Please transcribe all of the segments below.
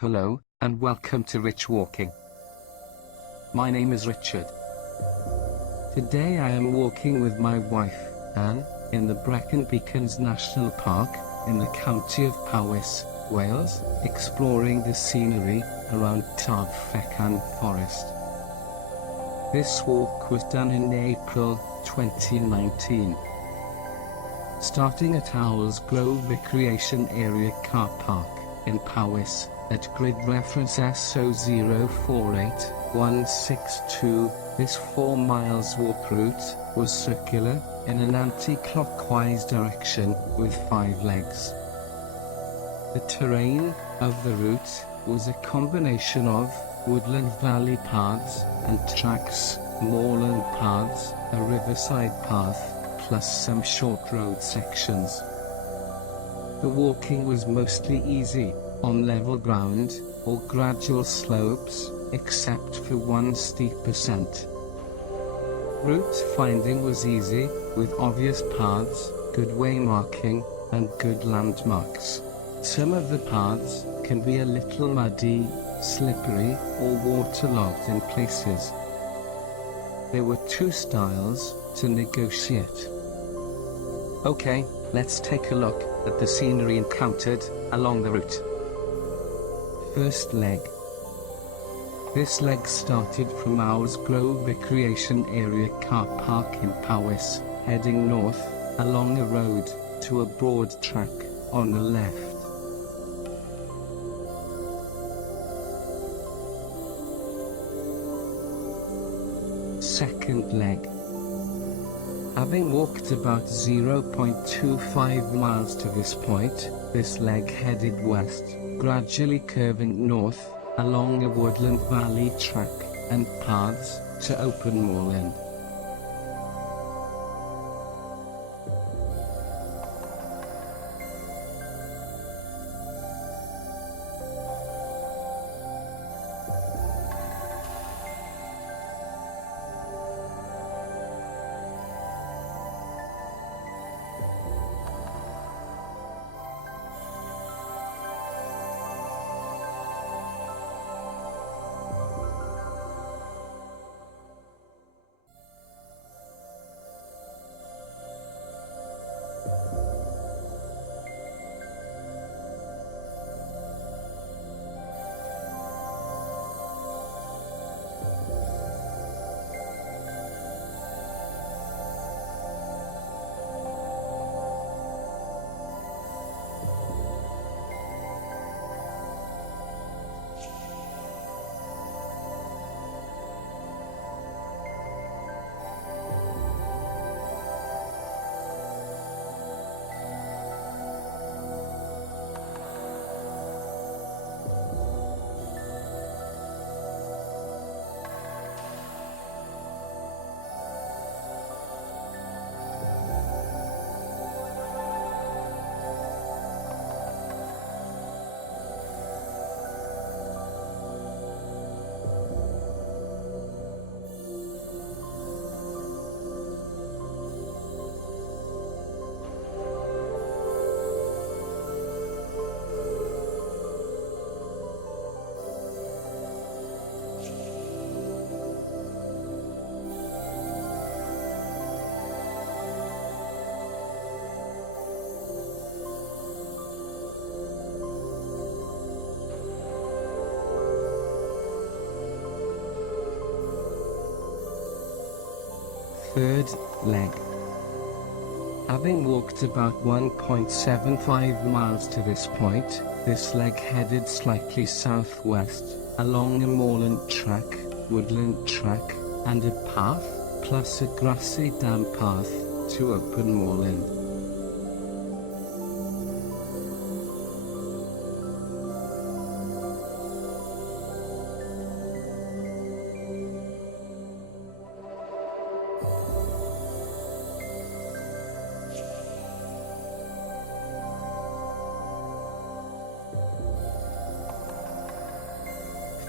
Hello, and welcome to Rich Walking. My name is Richard. Today I am walking with my wife, Anne, in the Brecon National Park, in the county of Powys, Wales, exploring the scenery around Taf Fechan Forest. This walk was done in April 2019. Starting at Owls Grove Recreation Area Car Park, in Powys, at grid reference SO048162, this 4 miles walk route was circular, in an anti-clockwise direction, with 5 legs. The terrain of the route was a combination of woodland valley paths and tracks, moorland paths, a riverside path, plus some short road sections. The walking was mostly easy, on level ground, or gradual slopes, except for one steep ascent. Route finding was easy, with obvious paths, good waymarking, and good landmarks. Some of the paths can be a little muddy, slippery, or waterlogged in places. There were 2 stiles to negotiate. Okay, let's take a look at the scenery encountered along the route. First leg. This leg started from Owls Grove Recreation Area Car Park in Powys, heading north, along a road, to a broad track, on the left. Second leg. Having walked about 0.25 miles to this point, this leg headed west, gradually curving north, along a woodland valley track, and paths, to open moorland. Third leg. Having walked about 1.75 miles to this point, this leg headed slightly southwest, along a moorland track, woodland track, and a path, plus a grassy dam path, to open moorland.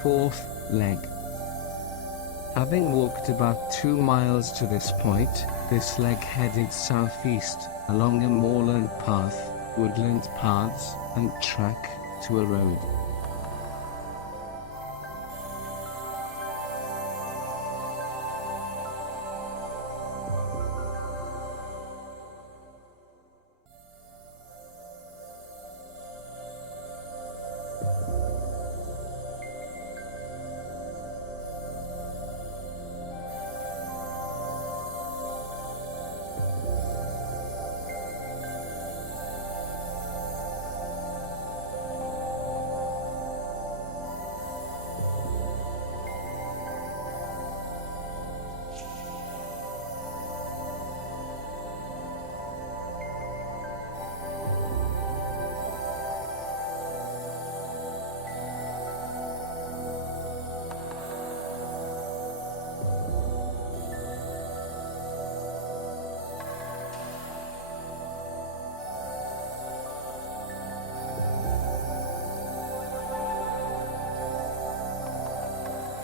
Fourth leg. Having walked about 2 miles to this point, this leg headed southeast, along a moorland path, woodland paths, and track, to a road.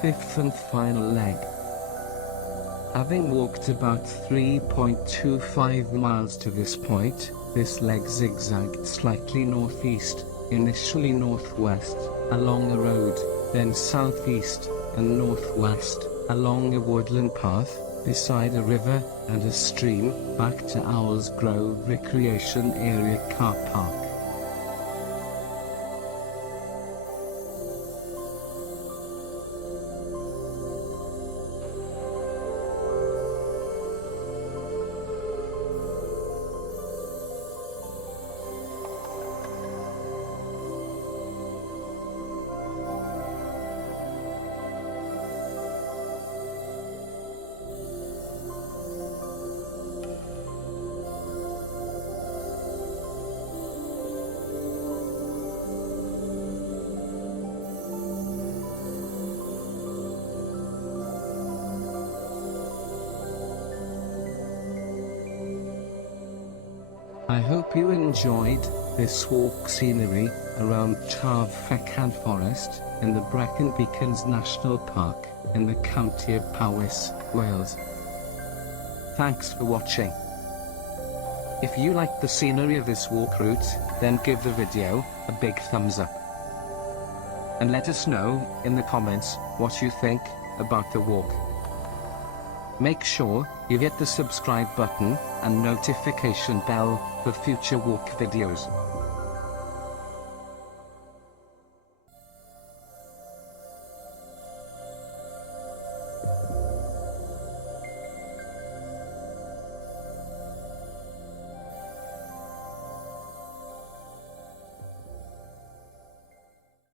fifth and final leg. Having walked about 3.25 miles to this point, this leg zigzagged slightly northeast, initially northwest, along a road, then southeast and northwest, along a woodland path, beside a river and a stream, back to Owls Grove Recreation Area Car Park. I hope you enjoyed this walk scenery around Taf Fechan Forest in the Brecon Beacons National Park in the county of Powys, Wales. Thanks for watching. If you liked the scenery of this walk route, then give the video a big thumbs up. And let us know in the comments what you think about the walk. Make sure you hit the subscribe button and notification bell for future walk videos.